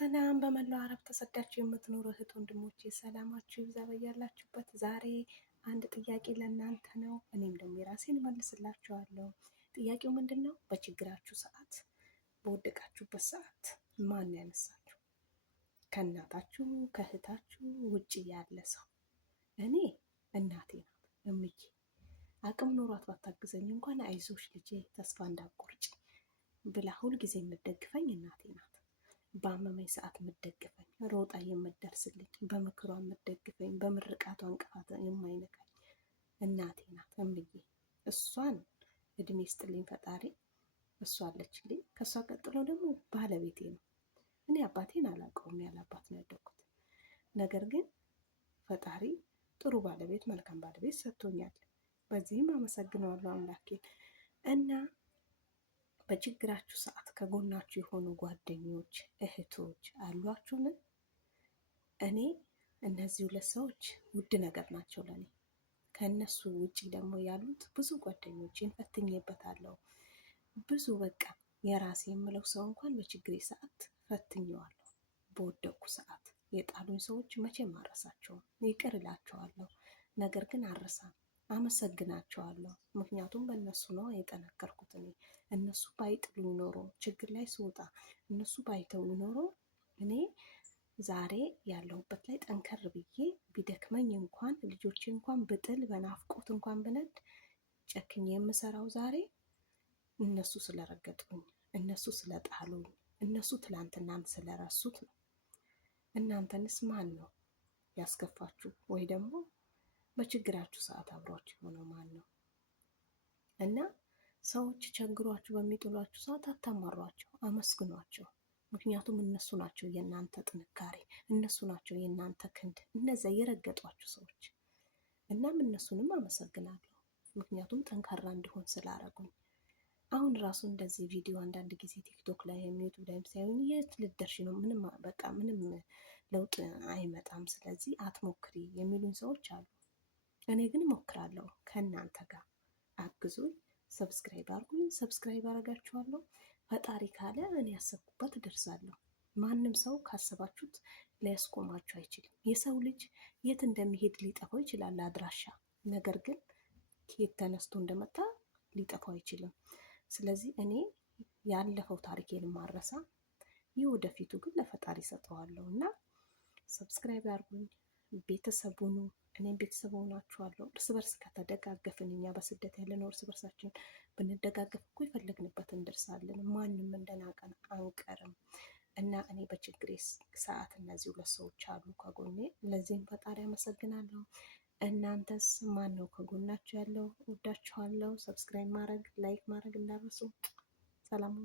ሰላም በመላው አረብ ተሰዳችሁ የምትኖሩ እህት ወንድሞቼ ሰላማችሁ ይብዛ በያላችሁበት። ዛሬ አንድ ጥያቄ ለእናንተ ነው። እኔም ደግሞ የራሴን መልስላችኋለሁ። ጥያቄው ምንድን ነው? በችግራችሁ ሰዓት፣ በወደቃችሁበት ሰዓት ማን ያነሳችሁ? ከእናታችሁ ከእህታችሁ ውጭ ያለ ሰው? እኔ እናቴ ናት። እምዬ አቅም ኖሯት ባታግዘኝ እንኳን አይዞሽ ልጄ ተስፋ እንዳትቆርጪ ብላ ሁልጊዜ የምትደግፈኝ እናቴ ናት። በአመመኝ ሰዓት የምትደግፈኝ፣ ሮጣ የምትደርስልኝ፣ በምክሯ የምትደግፈኝ፣ በምርቃቷ እንቅፋት የማይነካኝ እናቴ ናት እምዬ። እሷን እድሜ ስጥልኝ ፈጣሪ፣ እሷ አለችልኝ። ከእሷ ቀጥሎ ደግሞ ባለቤቴ ነው። እኔ አባቴን አላውቀውም፣ ያለ አባት ነው ያደግኩት። ነገር ግን ፈጣሪ ጥሩ ባለቤት፣ መልካም ባለቤት ሰጥቶኛል። በዚህም አመሰግነዋለሁ አምላኬን። እና በችግራችሁ ሰዓት ከጎናችሁ የሆኑ ጓደኞች እህቶች አሏችሁን? እኔ እነዚህ ሁለት ሰዎች ውድ ነገር ናቸው ለኔ። ከእነሱ ውጪ ደግሞ ያሉት ብዙ ጓደኞቼን ፈትኜበታለሁ። ብዙ በቃ የራሴ የምለው ሰው እንኳን በችግሬ ሰዓት ፈትኜዋለሁ። በወደቅኩ ሰዓት የጣሉኝ ሰዎች መቼም አረሳቸውም፣ ይቅር እላቸዋለሁ። ነገር ግን አረሳም፣ አመሰግናቸዋለሁ። ምክንያቱም በእነሱ ነው የጠነከርኩት። እኔ እነሱ ባይጥሉኝ ኖሮ፣ ችግር ላይ ስወጣ እነሱ ባይተውኝ ኖሮ እኔ ዛሬ ያለሁበት ላይ ጠንከር ብዬ ቢደክመኝ እንኳን ልጆቼ እንኳን ብጥል በናፍቆት እንኳን ብነድ ጨክኜ የምሰራው ዛሬ እነሱ ስለረገጡኝ፣ እነሱ ስለጣሉኝ፣ እነሱ ትላንትናን ስለረሱት ነው። እናንተንስ ማን ነው ያስከፋችሁ? ወይ ደግሞ በችግራችሁ ሰዓት አብሯችሁ የሆነው ማን ነው? እና ሰዎች ቸግሯችሁ በሚጥሏችሁ ሰዓት አታማሯቸው፣ አመስግኗቸው። ምክንያቱም እነሱ ናቸው የእናንተ ጥንካሬ፣ እነሱ ናቸው የእናንተ ክንድ፣ እነዚያ የረገጧችሁ ሰዎች። እናም እነሱንም አመሰግናለሁ፣ ምክንያቱም ጠንካራ እንዲሆን ስላረጉኝ። አሁን ራሱ እንደዚህ ቪዲዮ አንዳንድ ጊዜ ቲክቶክ ላይ ዩቲዩብ ላይም ሳይሆን የት ልደርሽ ነው፣ ምንም በቃ ምንም ለውጥ አይመጣም፣ ስለዚህ አትሞክሪ የሚሉኝ ሰዎች አሉ። እኔ ግን እሞክራለሁ። ከእናንተ ጋር አግዙኝ፣ ሰብስክራይብ አድርጉኝ። ሰብስክራይብ አደርጋችኋለሁ። ፈጣሪ ካለ እኔ ያሰብኩበት እደርሳለሁ። ማንም ሰው ካሰባችሁት ሊያስቆማችሁ አይችልም። የሰው ልጅ የት እንደሚሄድ ሊጠፋው ይችላል አድራሻ፣ ነገር ግን ከየት ተነስቶ እንደመጣ ሊጠፋው አይችልም። ስለዚህ እኔ ያለፈው ታሪኬን ማረሳ፣ የወደፊቱ ግን ለፈጣሪ ሰጠዋለሁ እና ሰብስክራይብ አድርጉኝ፣ ቤተሰብ ሁኑ። እኔም ቤተሰብ ሆናችኋለሁ። እርስ በርስ ከተደጋገፍን፣ እኛ በስደት ያለነው እርስ በርሳችን ብንደጋገፍ እኮ የፈለግንበት እንደርሳለን። ማንም እንደናቀን አንቀርም። እና እኔ በችግሬ ሰዓት እነዚህ ሁለት ሰዎች አሉ ከጎኔ። ለዚህም ፈጣሪ አመሰግናለሁ። እናንተስ ማን ነው ከጎናችሁ ያለው? ወዳችኋለሁ። ሰብስክራይብ ማድረግ፣ ላይክ ማድረግ እንዳትረሱ። ሰላም